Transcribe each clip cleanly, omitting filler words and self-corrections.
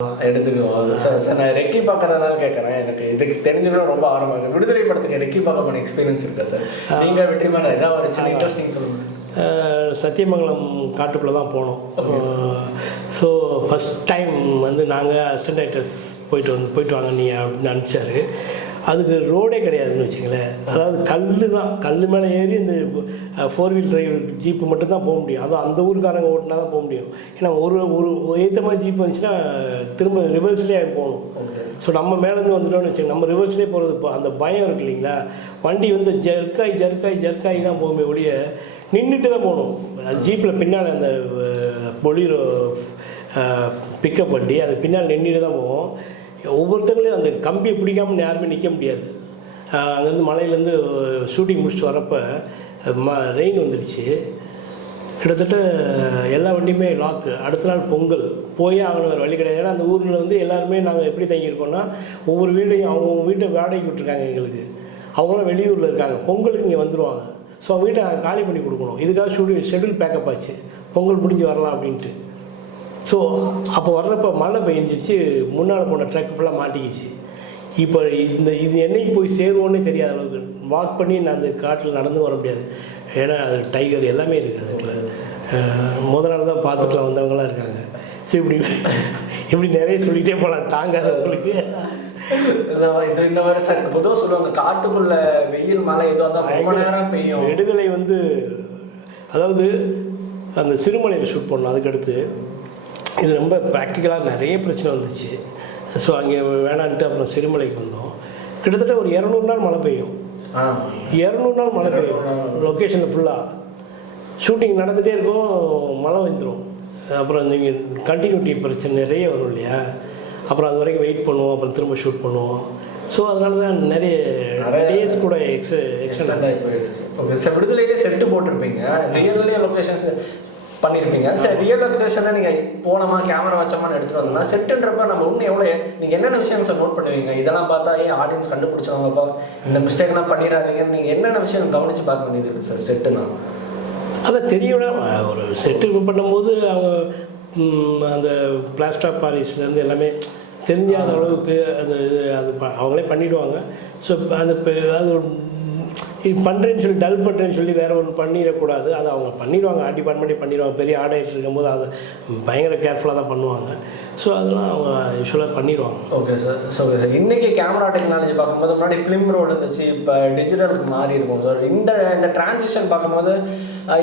எடுத்துக்குவோம். சார் நான் ரெக்கி பார்க்கறதுனால கேட்குறேன். எனக்கு இதுக்கு தெரிஞ்சுக்கணும் ரொம்ப ஆர்வமாக இருக்குது. விடுதலை படத்துக்கு ரெக்கி பார்க்க போன எக்ஸ்பீரியன்ஸ் இருக்கா சார்? நீங்கள் வெற்றிமாறன் ஏதாவது ஒரு சின்ன இன்ட்ரெஸ்டிங் சொல்லுங்கள் சார். சத்தியமங்கலம் காட்டுக்குள்ளே தான் போனோம். ஸோ ஃபஸ்ட் டைம் வந்து நாங்கள் அசிஸ்டன்ட் டைரக்டர்ஸ் போயிட்டு வாங்க நீ அப்படின்னு அனுப்பிச்சாரு. அதுக்கு ரோடே கிடையாதுன்னு வச்சுங்களேன். அதாவது கல் மேலே ஏறி இந்த 4 வீல் டிரைவ் ஜீப்பு மட்டும்தான் போக முடியும். அதுவும் அந்த ஊருக்காரங்க ஓட்டினா தான் போக முடியும். ஏன்னா ஒரு ஏற்ற மாதிரி ஜீப் வந்துச்சுன்னா திரும்ப ரிவர்ஸ்லேயே போகணும். ஸோ நம்ம மேலேருந்து வந்துட்டோம்னு வச்சுக்கோங்க, நம்ம ரிவர்ஸ்லேயே போகிறது இப்போ அந்த பயம் இருக்கு இல்லைங்களா. வண்டி வந்து ஜர்க்காகி தான் போகுமே ஒழிய நின்றுட்டு தான் போகணும். ஜீப்பில் பின்னால் அந்த பொலிரோ பிக்கப் வண்டி அது பின்னால் நின்றுட்டு தான் போவோம். ஒவ்வொருத்தங்களையும் அந்த கம்பியை பிடிக்காமல் யாருமே நிற்க முடியாது. அங்கேருந்து மலையிலேருந்து ஷூட்டிங் முடிச்சுட்டு வரப்போ ரெயின் வந்துடுச்சு. கிட்டத்தட்ட எல்லா வண்டியுமே லாக்கு. அடுத்த நாள் பொங்கல் போயே ஆகணும், வேறு வழி கிடையாது. ஏன்னா அந்த ஊரில் வந்து எல்லாருமே நாங்கள் எப்படி தங்கியிருக்கோன்னா ஒவ்வொரு வீடையும் அவங்க வீட்டை வாடகைக்கு விட்டுருக்காங்க எங்களுக்கு. அவங்களாம் வெளியூரில் இருக்காங்க, பொங்கலுக்கு இங்கே வந்துடுவாங்க. ஸோ அவங்க வீட்டை நாங்கள் காலி பண்ணி கொடுக்கணும். இதுக்காக ஷெட்யூல் பேக்கப் ஆச்சு, பொங்கல் முடிஞ்சு வரலாம் அப்படின்ட்டு. ஸோ அப்போ வர்றப்போ மழை பெஞ்சிச்சு, முன்னால் போன ட்ரக் ஃபுல்லாக மாட்டிக்கிச்சு. இப்போ இது என்னைக்கு போய் சேருவோன்னே தெரியாத அளவுக்கு வாக் பண்ணி நான் அந்த காட்டில் நடந்து வர முடியாது. ஏன்னா அது டைகர் எல்லாமே இருக்குது அதுக்குள்ள. முதல் நாள் தான் பார்த்துக்கலாம் வந்தவங்களாம் இருக்காங்க. ஸோ இப்படி நிறைய சொல்லிகிட்டே போகலாம் தாங்காதவங்களுக்கு. இந்த மாதிரி சார் பொதுவாக சொல்லுவாங்க காட்டுக்குள்ள வெயில் மழை எதுவாக தான் ரொம்ப நேரம் பெய்யும். விடுதலை வந்து அதாவது அந்த சிறுமலையில் ஷூட் பண்ணோம். அதுக்கடுத்து இது ரொம்ப ப்ராக்டிக்கலாக நிறைய பிரச்சனை வந்துச்சு. ஸோ அங்கே வேணான்ட்டு அப்புறம் சிறுமலைக்கு வந்தோம். கிட்டத்தட்ட ஒரு 200 நாள் மழை பெய்யும். 200 நாள் மழை பெய்யும் லொக்கேஷனில் ஃபுல்லாக. ஷூட்டிங் நடந்துகிட்டே இருக்கும், மழை வந்துடும். அப்புறம் நீங்கள் கண்டினியூட்டி பிரச்சனை நிறைய வரும் இல்லையா. அப்புறம் அது வரைக்கும் வெயிட் பண்ணுவோம், அப்புறம் திரும்ப ஷூட் பண்ணுவோம். ஸோ அதனால தான் நிறைய டேஸ் கூட எக்ஸ்டெண்ட் ஆகிடுச்சு. ஓகே சார், விடுதலையிலே செட்டு போட்டிருப்பீங்க, ரியல்லே லொக்கேஷன்ஸ் பண்ணியிருப்பீங்க சார். ரியல் லொக்கேஷனில் நீங்கள் போனோமா கேமரா வச்சோமான்னு எடுத்துகிட்டு வந்தோம்னா செட்டுன்றப்ப நம்ம இன்னும் எவ்வளோ நீங்கள் என்னென்ன விஷயம் சார் நோட் பண்ணுவீங்க? இதெல்லாம் பார்த்தா ஆடியன்ஸ் கண்டுபிடிச்சவங்கப்பா இந்த மிஸ்டேக்லாம் பண்ணிடாதீங்கன்னு நீங்கள் என்னென்ன விஷயம் கவனித்து பார்க்க வேண்டியது சார் செட்டுனா? அதான் தெரியவிட ஒரு செட்டு பண்ணும்போது அவங்க அந்த பிளாஸ்டர் ஆஃப் பாரிஸ்லேருந்து எல்லாமே தெரிஞ்சாத அளவுக்கு அது அவங்களே பண்ணிவிடுவாங்க. ஸோ அது பண்ணுறேன்னு சொல்லி டல் பண்ணுறேன்னு சொல்லி வேறு ஒன்று பண்ணிடக்கூடாது. அதை அவங்க பண்ணிடுவாங்க, ஆர்ட் டிபார்ட்மெண்ட்டே பண்ணிடுவாங்க. பெரிய ஆர்டர் இருக்கும்போது அதை பயங்கர கேர்ஃபுல்லாக தான் பண்ணுவாங்க. ஸோ அதெல்லாம் அவங்க யூஸ்வலாக பண்ணிடுவாங்க. Okay sir. ஸோ சார் இன்றைக்கி கேமரா டெக்னாலஜி பார்க்கும்போது முன்னாடி ஃபிலிம் ரோல் இருந்துச்சு, இப்போ டிஜிட்டலுக்கு மாறி இருக்கும் சார். இந்த டிரான்சிஷன் பார்க்கும்போது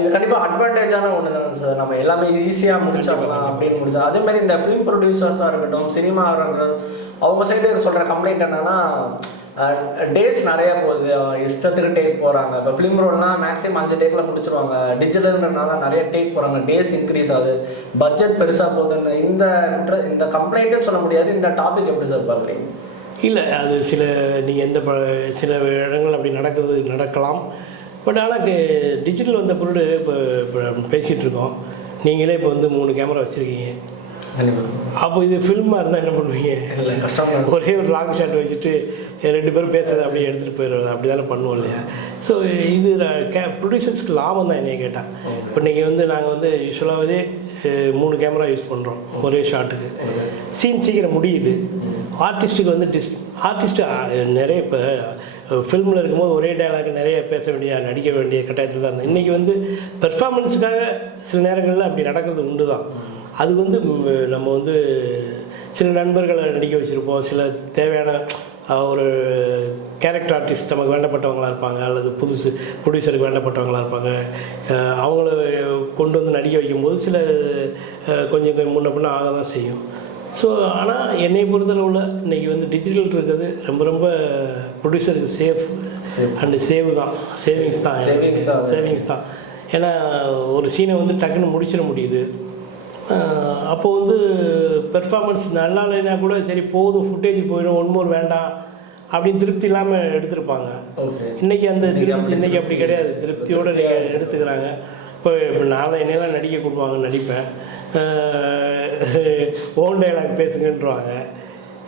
இது கண்டிப்பாக அட்வான்டேஜான ஒன்று தான் சார். நம்ம எல்லாமே ஈஸியாக முடிச்சிடலாம் அப்படின்னு முடிச்சோம். அதேமாதிரி இந்த ஃபிலிம் ப்ரொடியூசர்ஸாக இருக்கட்டும், சினிமா அவங்க சைடு சொல்கிற கம்ப்ளைண்ட் என்னென்னா டேஸ் நிறையா போகுது, இஷ்டத்துக்கு டேக் போகிறாங்க. இப்போ ஃபிலிம் ரோல்னால் மேக்ஸிமம் 5 டேக்கில் முடிச்சிருவாங்க. டிஜிட்டல்ன்றனால நிறைய டேக் போகிறாங்க, டேஸ் இன்க்ரீஸ் ஆகுது, பட்ஜெட் பெருசாக போகுதுன்னு இந்த கம்ப்ளைண்ட்டுன்னு சொல்ல முடியாது. இந்த டாபிக் எப்படி சார் பார்க்குறீங்க? இல்லை, அது சில இடங்கள் அப்படி நடக்கலாம். பட் ஆனால் டிஜிட்டல் வந்த பொருள் இப்போ பேசிகிட்டு இருக்கோம். நீங்களே இப்போ வந்து 3 கேமரா வச்சுருக்கீங்க. அப்போ இது ஃபில்மாக இருந்தால் என்ன பண்ணுவீங்க? இல்லை, கஷ்டம். ஒரே ஒரு லாங் ஷாட் வச்சுட்டு 2 பேரும் பேசுறது அப்படியே எடுத்துகிட்டு போயிடுறது, அப்படி தானே பண்ணுவோம் இல்லையா. ஸோ இது ப்ரொடியூசர்ஸ்க்கு லாபம் தான் என்னைய கேட்டால். இப்போ நீங்கள் வந்து நாங்கள் வந்து யூஸ்வலாகவே 3 கேமரா யூஸ் பண்ணுறோம் ஒரே ஷாட்டுக்கு. சீன் சீக்கிரம் முடியுது. ஆர்டிஸ்ட்டுக்கு வந்து ஆர்டிஸ்ட்டு நிறைய இப்போ ஃபில்மில் இருக்கும்போது ஒரே டைலாக் நிறைய நடிக்க வேண்டிய கட்டாயத்தில் தான் இருந்தது. இன்றைக்கி வந்து பெர்ஃபார்மன்ஸுக்காக சில நேரங்களில் அப்படி நடக்கிறது உண்டு தான். அது வந்து நம்ம வந்து சில நண்பர்களை நடிக்க வச்சுருப்போம், சில தேவையான ஒரு கேரக்டர் ஆர்டிஸ்ட் நமக்கு வேண்டப்பட்டவங்களாக இருப்பாங்க, அல்லது புதுசு ப்ரொடியூசருக்கு வேண்டப்பட்டவங்களாக இருப்பாங்க. அவங்கள கொண்டு வந்து நடிக்க வைக்கும்போது சில கொஞ்சம் முன்ன பின்ன ஆக தான் செய்யும். ஸோ ஆனால் என்னை பொறுத்தளவில் இன்றைக்கி வந்து டிஜிட்டல் இருக்கிறது ரொம்ப ப்ரொடியூசருக்கு சேஃப் அண்டு சேவிங்ஸ் தான். ஏன்னா ஒரு சீனை வந்து டக்குன்னு முடிச்சிட முடியுது. அப்போது வந்து பெர்ஃபார்மன்ஸ் நல்லா இல்லைன்னா கூட சரி போதும், ஃபுட்டேஜ் போயிடும், ஒன்மோர் வேண்டாம் அப்படின்னு திருப்தி இல்லாமல் எடுத்திருப்பாங்க. இன்றைக்கி அந்த இன்றைக்கி அப்படி கிடையாது, திருப்தியோடு எடுத்துக்கிறாங்க. இப்போ என்னையெல்லாம் நடிக்க கொடுப்பாங்க, நடிப்பேன். Own dialogue பேசுங்கன்றாங்க.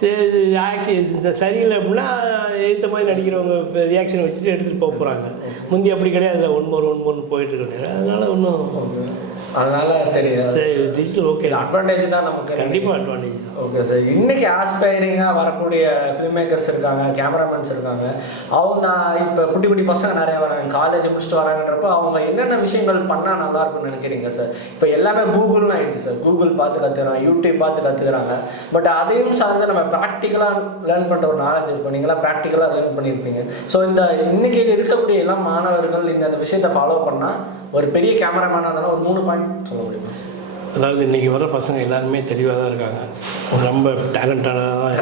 சரி சரியில்லை அப்படின்னா எழுத்த மாதிரி நடிக்கிறவங்க ரியாக்ஷன் வச்சுட்டு எடுத்துகிட்டு போகிறாங்க. முந்தி அப்படி கிடையாது, ஒன் மோர்னு போயிட்டுருக்க. அதனால் ஒன்றும் அதனால சரி டிஜிட்டல் ஓகே அட்வான்டேஜ் தான் நமக்கு. கண்டிப்பாக அட்வான்டேஜ். Okay sir. இன்னைக்கு ஆஸ்பைரிங்காக வரக்கூடிய ஃபிலிம் மேக்கர்ஸ் இருக்காங்க, கேமராமேன்ஸ் இருக்காங்க. அவங்க இப்போ குட்டி குட்டி பசங்க நிறைய வராங்க, காலேஜ் முடிச்சுட்டு வராங்கன்றப்போ அவங்க என்னென்ன விஷயங்கள் பண்ணால் நல்லா இருக்கும்னு நினைக்கிறீங்க சார்? இப்போ எல்லாமே கூகுள்னு ஆயிடுச்சு சார். கூகுள் பார்த்து கற்றுக்குறாங்க, யூடியூப் பார்த்து கற்றுக்குறாங்க. பட் அதையும் சார்ந்து நம்ம ப்ராக்டிக்கலாக லேர்ன் பண்ணுற ஒரு நாலேஜ் இருக்கும். நீங்களாம் ப்ராக்டிக்கலாக லேர்ன் பண்ணியிருப்பீங்க. ஸோ இந்த இன்னைக்கு இருக்கக்கூடிய எல்லா மாணவர்கள் இந்த விஷயத்தை ஃபாலோ பண்ணால் ஒரு பெரிய கேமராமேனாக இருந்தாலும் ஒரு 3 பாயிண்ட் சொல்ல முடியுமா? அதாவது இன்றைக்கி வர பசங்க எல்லாருமே தெளிவாக தான் இருக்காங்க, ரொம்ப டேலண்டடாக தான்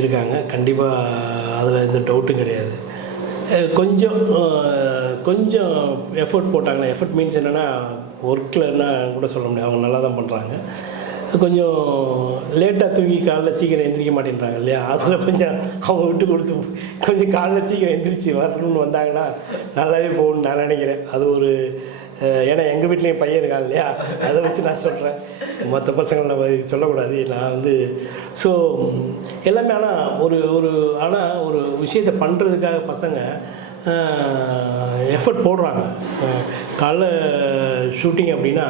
இருக்காங்க. கண்டிப்பாக அதில் எந்த டவுட்டும் கிடையாது. கொஞ்சம் எஃபர்ட் போட்டாங்கன்னா, எஃபர்ட் மீன்ஸ் என்னென்னா ஒர்க்கில் என்ன கூட சொல்ல முடியாது, அவங்க நல்லா தான் பண்ணுறாங்க. கொஞ்சம் லேட்டாக தூங்கி காலைல சீக்கிரம் எந்திரிக்க மாட்டேன்றாங்க இல்லையா, அதில் கொஞ்சம் அவங்க விட்டு கொடுத்து கொஞ்சம் காலைல சீக்கிரம் எந்திரிச்சு வரணும்னு வந்தாங்கன்னா நல்லாவே போகணும்னு நான் நினைக்கிறேன். அது ஒரு ஏன்னா எங்கள் வீட்லேயும் பையன் இருக்கான் இல்லையா, அதை வச்சு நான் சொல்கிறேன். மற்ற பசங்களை நம்ம சொல்லக்கூடாது. நான் வந்து ஸோ எல்லாமே ஆனால் ஒரு விஷயத்தை பண்ணுறதுக்காக பசங்க எஃபர்ட் போடுறாங்க. காலைல ஷூட்டிங் அப்படின்னா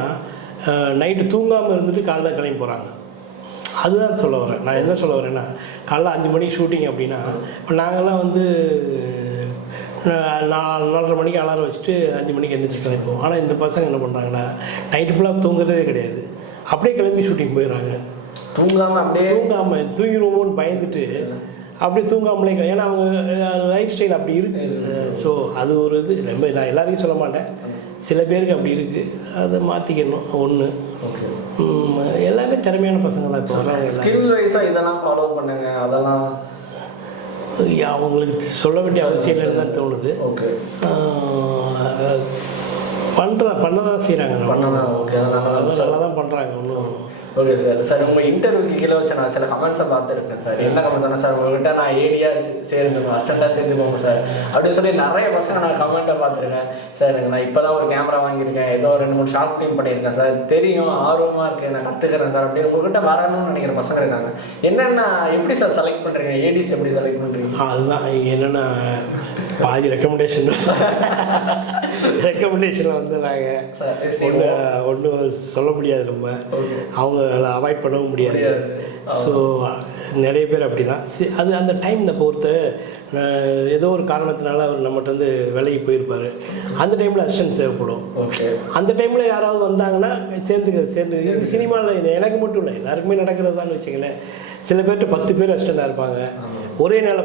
நைட்டு தூங்காமல் இருந்துட்டு காலைல கிளம்பி போகிறாங்க. அதுதான் சொல்ல வரேன். நான் என்ன சொல்ல வரேன்னா, காலைல 5 மணிக்கு ஷூட்டிங் அப்படின்னா இப்போ நாங்கள்லாம் வந்து 4:30 மணிக்கு அலாரம் வச்சுட்டு 5 மணிக்கு எந்திரிச்சு கிளம்பிப்போம். ஆனால் இந்த பசங்க என்ன பண்ணுறாங்கன்னா நைட்டு ஃபுல்லாக தூங்குறதே கிடையாது, அப்படியே கிளம்பி ஷூட்டிங் போயிடுறாங்க. தூங்காமல் தூங்கிடுவோமோன்னு பயந்துட்டு அப்படியே தூங்காமலே, ஏன்னா அவங்க லைஃப் ஸ்டைல் அப்படி இருக்குது. ஸோ அது ஒரு இது ரொம்ப நான் எல்லாருக்கும் சொல்ல மாட்டேன், சில பேருக்கு அப்படி இருக்குது. அதை மாற்றிக்கணும். ஒன்று எல்லாமே திறமையான பசங்க தான் இப்போ வராங்க. ஸ்கில் வைஸாக இதெல்லாம் ஃபாலோ பண்ணுங்க, அதெல்லாம் அவங்களுக்கு சொல்ல வேண்டிய அவசியம் இல்லைன்னு தான் தோணுது. ஓகே, பண்ண தான் செய்கிறாங்க. ஓகே, நல்லா தான் பண்ணுறாங்க. ஒன்றும் ஓகே சார். சார் உங்கள் இன்டர்வியூக்கு கீழே வச்சு நான் சில கமெண்ட்ஸை பார்த்துருக்கேன் சார். என்ன கமெண்ட் தானே சார், உங்கள்கிட்ட நான் ஏடியாக சேர்ந்துக்கணும், அஸ்டண்டாக சேர்ந்துக்கோங்க சார் அப்படின்னு சொல்லி நிறைய பசங்க நான் கமெண்ட்டை பார்த்துருக்கேன். சார் நான் இப்போ தான் ஒரு கேமரா வாங்கியிருக்கேன், ஏதோ 2-3 ஷார்ட் ஃபிலிம் பண்ணியிருக்கேன் சார், தெரியும், ஆர்வமாக இருக்குது, நான் கற்றுக்கிறேன் சார் அப்படின்னு உங்கள்கிட்ட வரணும்னு நினைக்கிற பசங்க இருக்காங்க. என்னென்ன எப்படி சார் செலக்ட் பண்ணுறீங்க, ஏடிஸ் எப்படி செலக்ட் பண்ணுறீங்க? அதுதான் என்னென்னா பாதி ரெக்கமெண்டேஷனில் வந்து நாங்கள் ஒன்றும் சொல்ல முடியாது, நம்ம அவங்க அவாய்ட் பண்ணவும் முடியாது. ஸோ நிறைய பேர் அப்படி தான். அது அந்த டைம் பொறுத்த ஏதோ ஒரு காரணத்தினால அவர் நம்மகிட்ட வந்து விலகி போயிருப்பார். அந்த டைமில் அசிஸ்டன்ட் தேவைப்படும். அந்த டைமில் யாராவது வந்தாங்கன்னா சேர்ந்து இது சினிமாவில் எனக்கு மட்டும் இல்லை, எல்லாருக்குமே நடக்கிறது தான் வச்சுங்களேன். சில பேர்கிட்ட 10 பேர் அசிஸ்டண்டாக இருப்பாங்க, ஒரே நாள்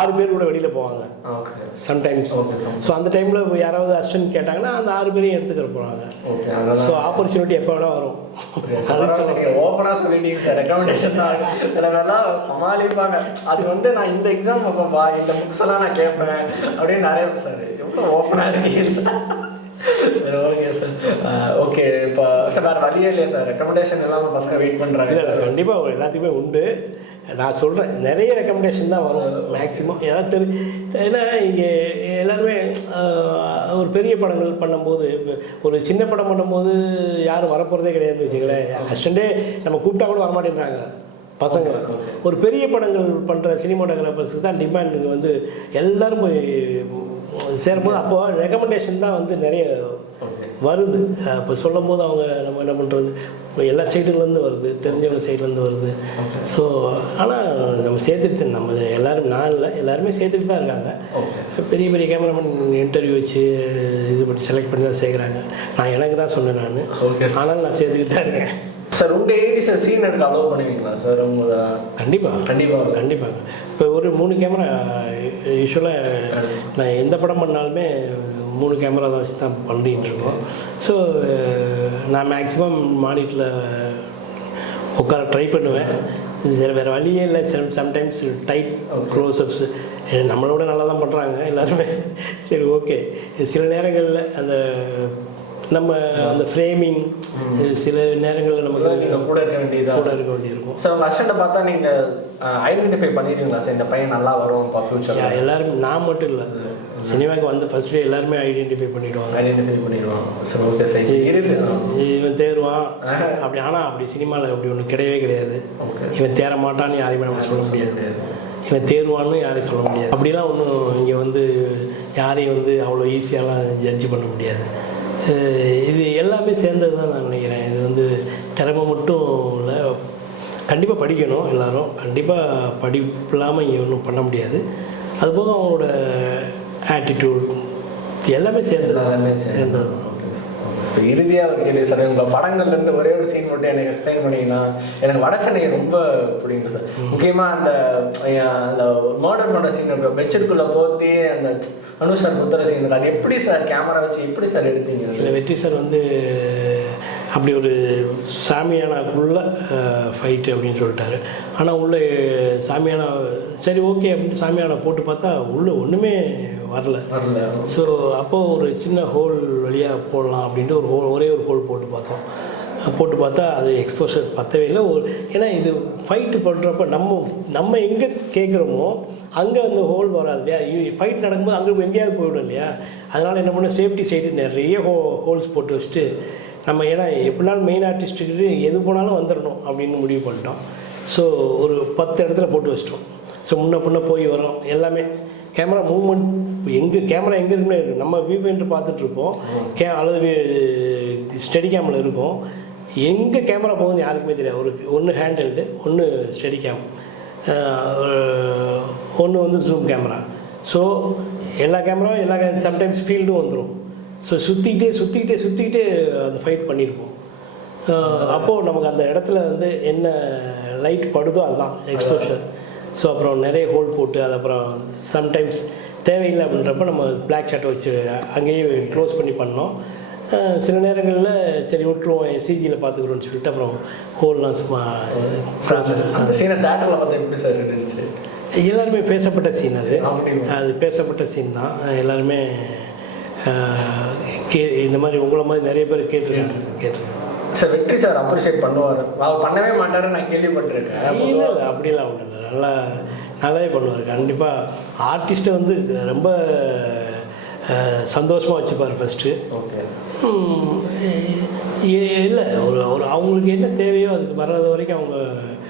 6 பேர் கூட வெளியில் போவாங்க சம்டைம்ஸ். ஸோ அந்த டைமில் யாராவது அசிஸ்டன்ட் கேட்டாங்கன்னா அந்த 6 பேரையும் எடுத்துக்கிற போகிறாங்க. ஸோ ஆப்பர்ச்சுனிட்டி எப்போ வேணால் வரும். ஓப்பனாக சொல்லிட்டீங்க சார், ரெக்கமெண்டேஷன் தான் சில பேர்லாம் சமாளிப்பாங்க. அது வந்து நான் இந்த எக்ஸாம் வைப்பேன்பா, இந்த புக்ஸ் எல்லாம் நான் கேட்பேன் அப்படின்னு நிறைய சார் எவ்வளோ ஓப்பனாக இருக்கீங்க சார். Okay sir. ஓகே, இப்போ சார் வேறு வழியே இல்லையா சார், ரெக்கமெண்டேஷன் எல்லாம் பசங்க வெயிட் பண்ணுறாங்க? இல்லை கண்டிப்பாக எல்லாத்துக்குமே உண்டு. நான் சொல்கிறேன் நிறைய ரெக்கமெண்டேஷன் தான் வரும் மேக்ஸிமம். ஏதாவது ஏன்னா இங்கே எல்லாருமே ஒரு பெரிய படங்கள் பண்ணும்போது, ஒரு சின்ன படம் பண்ணும்போது யாரும் வரப்போகிறதே கிடையாதுன்னு வச்சுங்களேன். அசிஸ்டண்ட்டே நம்ம கூப்பிட்டா கூட வரமாட்டேன்றாங்க பசங்க. ஒரு பெரிய படங்கள் பண்ணுற சினிமாட்டோகிராஃபர்ஸுக்கு தான் டிமாண்டுங்க வந்து எல்லோரும் போய் சேரும்போது அப்போது ரெக்கமெண்டேஷன் தான் வந்து நிறைய வருது. இப்போ சொல்லும் போது அவங்க நம்ம என்ன பண்ணுறது, எல்லா சைடுலேருந்து வருது, தெரிஞ்சவங்க சைட்லேருந்து வருது. ஸோ ஆனால் நம்ம சேர்த்துட்டு நம்ம எல்லோரும், நான் இல்லை எல்லாருமே சேர்த்துட்டு தான் இருக்காங்க. பெரிய பெரிய கேமராமேன் இன்டர்வியூ வச்சு இது பண்ணி செலக்ட் பண்ணி தான் சேர்க்குறாங்க. நான் எனக்கு தான் சொன்னேன் நான், ஆனாலும் நான் சேர்த்துக்கிட்டு தான் இருக்கேன். சார் உங்கள் ஏடிஸ் சீன் எடுக்க அலோவ் பண்ணுவீங்களா சார்? உங்களை கண்டிப்பாக இப்போ ஒரு 3 கேமரா யூஸ்வலாக நான் எந்த படம் பண்ணாலுமே 3 கேமரா தான் வச்சு தான் பண்ணிகிட்ருக்கோம். ஸோ நான் மேக்ஸிமம் மானிட்டரில் உட்கார ட்ரை பண்ணுவேன். வேறு வழியே இல்லை. சம்டைம்ஸ் டைட் க்ளோஸ்அப்ஸ் நம்மளோட நல்லா தான் பண்ணுறாங்க எல்லாருமே. சரி ஓகே, சில நேரங்களில் அந்த நம்ம அந்த ஃப்ரேமிங் சில நேரங்களில் நமக்கு நீங்கள் கூட இருக்க வேண்டியிருக்கும். சார் உங்கள் அசிஸ்டண்ட்டை பார்த்தா நீங்கள் ஐடென்டிஃபை பண்ணிடுவீங்களா சார், இந்த பையன் நல்லா வரும் ஃபியூச்சர்? எல்லாருமே, நான் மட்டும் இல்லை, சினிமாவுக்கு வந்து ஃபர்ஸ்ட் டே எல்லாருமே ஐடென்டிஃபை பண்ணிடுவாங்க. சார் ஓகே சார், இவன் தேருவான் அப்படி. ஆனால் அப்படி சினிமாவில் அப்படி ஒன்று கிடையவே கிடையாது. இவன் தேர மாட்டான்னு யாரையுமே நம்ம சொல்ல முடியாது, இவன் தேர்வான்னு யாரையும் சொல்ல முடியாது. அப்படிலாம் ஒன்றும் இங்கே வந்து யாரையும் வந்து அவ்வளோ ஈஸியாலாம் ஜட்ஜ் பண்ண முடியாது. இது எல்லாமே சேர்ந்தது தான் நான் நினைக்கிறேன். இது வந்து திறமை மட்டும் இல்லை, கண்டிப்பாக படிக்கணும் எல்லோரும். கண்டிப்பாக படிப்பு இல்லாமல் இங்கே ஒன்றும் பண்ண முடியாது. அதுபோக அவங்களோட ஆட்டிடியூட் எல்லாமே சேர்ந்தது தான். இப்போ இறுதியாக ஒரு கேள்வி சார், உங்கள் படங்கள்லேருந்து ஒரே ஒரு சீன் மட்டும் எனக்கு எக்ஸ்பிளைன் பண்ணிங்கன்னா, எனக்கு வடச்சென்னை ரொம்ப பிடிக்கும் சார். முக்கியமாக அந்த மர்டர் பண்ண சீன், பெட்ஷீட்குள்ளே போற்றி அந்த அனுஷார் புத்தர சீன், அது எப்படி சார் கேமரா வச்சு எப்படி சார் எடுத்தீங்க? இல்லை, வெற்றி சார் வந்து அப்படி ஒரு சாமியானாக்குள்ளே ஃபைட்டு அப்படின்னு சொல்லிட்டாரு. ஆனால் உள்ளே சாமியானா சரி ஓகே அப்படின்னு சாமியானா போட்டு பார்த்தா உள்ளே ஒன்றுமே வரல. ஸோ அப்போது ஒரு சின்ன ஹோல் வழியாக போடலாம் அப்படின்ட்டு ஒரே ஒரு ஹோல் போட்டு பார்த்தா அது எக்ஸ்போஷர் பத்தவே இல்லை. ஏன்னா இது ஃபைட்டு பண்ணுறப்ப நம்ம எங்கே கேட்குறோமோ அங்கே அந்த ஹோல் வராது இல்லையா. ஃபைட் நடக்கும்போது அங்கே எங்கேயாவது போயிடும் இல்லையா. அதனால் என்ன பண்ண, சேஃப்டி சைடு நிறைய ஹோல்ஸ் போட்டு வச்சுட்டு நம்ம, ஏன்னா எப்படினாலும் மெயின் ஆர்டிஸ்ட்டுக்கு எது போனாலும் வந்துடணும் அப்படின்னு முடிவு பண்ணிட்டோம். ஸோ ஒரு 10 இடத்துல போட்டு வச்சிட்டோம். ஸோ முன்ன போய் வரோம் எல்லாமே. கேமரா மூவ்மெண்ட் கேமரா எங்கே இருக்குன்னு இருக்குது, நம்ம வியூ பாயிண்ட் பார்த்துட்ருப்போம். அல்லது ஸ்டெடி கேமில் இருக்கும். எங்கே கேமரா போகுதுன்னு யாருக்குமே தெரியாது. ஒன்று ஹேண்டல்டு, ஒன்று ஸ்டெடி கேம், ஒன்று வந்து ஜூம் கேமரா. ஸோ எல்லா கேமராவும் சம்டைம்ஸ் ஃபீல்டும் வந்துடும். ஸோ சுற்றிக்கிட்டே அந்த ஃபைட் பண்ணியிருப்போம். அப்போது நமக்கு அந்த இடத்துல வந்து என்ன லைட் படுதோ அதுதான் எக்ஸ்போஷர். ஸோ அப்புறம் நிறைய ஹோல் போட்டு அது அப்புறம் சம்டைம்ஸ் தேவையில்லை அப்படின்றப்ப நம்ம பிளாக் ஷாட்டை வச்சு அங்கேயே க்ளோஸ் பண்ணி பண்ணோம். சில நேரங்களில் சரி விட்டுருவோம், சிஜியில் பார்த்துக்குறோன்னு சொல்லிட்டு அப்புறம் ஹோல்லாம் சும்மா சீனை தேட்டரில் பார்த்தா எப்படி சார் இருந்துச்சு? எல்லாருமே பேசப்பட்ட சீன் அது பேசப்பட்ட சீன் தான். எல்லாருமே இந்த மாதிரி உங்களை மாதிரி நிறைய பேர் கேட்டிருக்காங்க. சார் வெற்றி சார் அப்ரிஷியேட் பண்ணுவார், அவர் பண்ணவே மாட்டாரு நான் கேள்விப்பட்டிருக்கேன். இல்லை அப்படிலாம் ஒன்றும் இல்லை, நல்லாவே பண்ணுவார். கண்டிப்பாக ஆர்டிஸ்ட்டை வந்து ரொம்ப சந்தோஷமாக வச்சுப்பார் ஃபஸ்ட்டு. ஓகே. இல்லை ஒரு அவங்களுக்கு என்ன தேவையோ அதுக்கு வர்றது வரைக்கும் அவங்க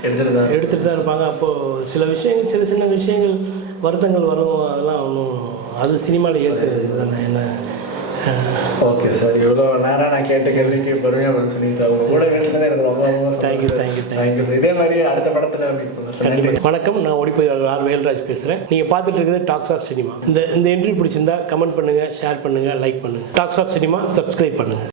எடுத்துகிட்டு தான் இருப்பாங்க. அப்போது சில சின்ன விஷயங்கள் வருத்தங்கள் வரும், அதெல்லாம் ஒன்றும் அது சினிமாவில் ஏற்கிறது தானே. என்ன ஓகே சார், இவ்வளோ நேரம் நான் கேட்ட கேள்விக்கு பொறுமையாக சொன்னீங்க சார். உங்க கூட பேசுனதே எனக்கு ரொம்ப தேங்க்யூ சார். இதே மாதிரி அடுத்த படத்தில் மீட் பண்ணுங்க சார். வணக்கம், நான் ஓடிப்போய் ஆர் வேல்ராஜ் பேசுகிறேன். நீங்கள் பார்த்துட்டு இருக்குது டாக்ஸ் ஆஃப் சினிமா. இந்த என்ட்ரி பிடிச்சிருந்தா கமெண்ட் பண்ணுங்கள், ஷேர் பண்ணுங்கள், லைக் பண்ணுங்கள். டாக்ஸ் ஆஃப் சினிமா சப்ஸ்கிரைப் பண்ணுங்கள்.